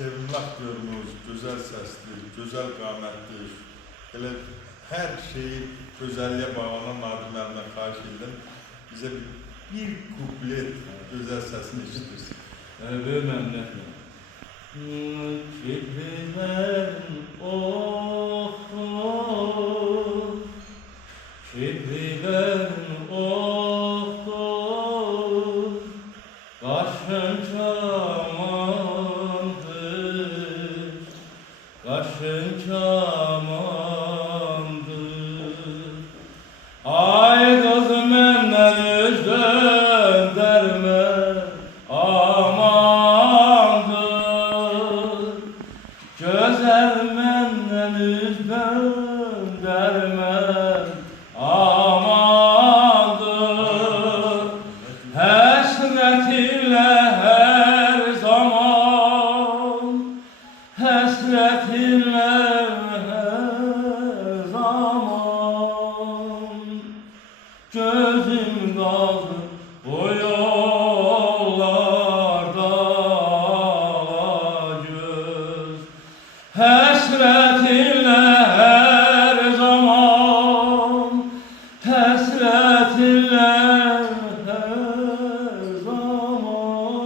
sevimli aktörümüz, güzel sesli, güzel qametli, elə her şeyi özelliğe bağlanan Nadim Əlimdən xahiş edirəm. Bize bir kuplet güzel sesini eşitirsin. Böyük məmnuniyyətlə. Kibrilərin oxdur, kibrilərin oxdur, qaşın kamandır, qaşın kamandır. Ay qızım məndən üz döndərmə, amandır. Gözəl məndən üz döndərmə, amandır. Həsrətinlə hər zaman, həsrətinlə hər zaman. Gözüm qaldı o yollarda göz, həsrətinlə hər zaman, həsrətinlə hər zaman.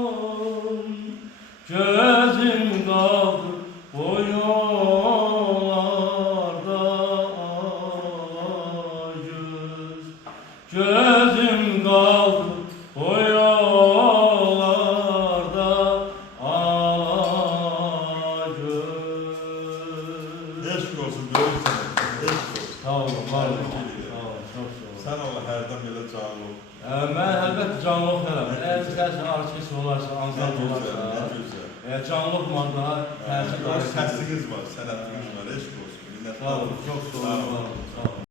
Gözüm qaldı o yollarda göz, gözüm qaldı o yollarda göz. Eşq olsun, böyük sənət, eşq olsun. Sağ olun, var olun. Təbrik edirəm. Sağ olun, çox sağ olun. Sən Allah hərdən belə canlı ol. Mən əlbəttə canlılıq verəm. Əgər istərsən artist olarsa, Ne ansambl güzel, ne olarsa, güzel. canlılıq daha təsir Səsiniz var, sənətiniz var, eşq olsun. Sağ olun, çox sağ olun, var olun. Sağ olun.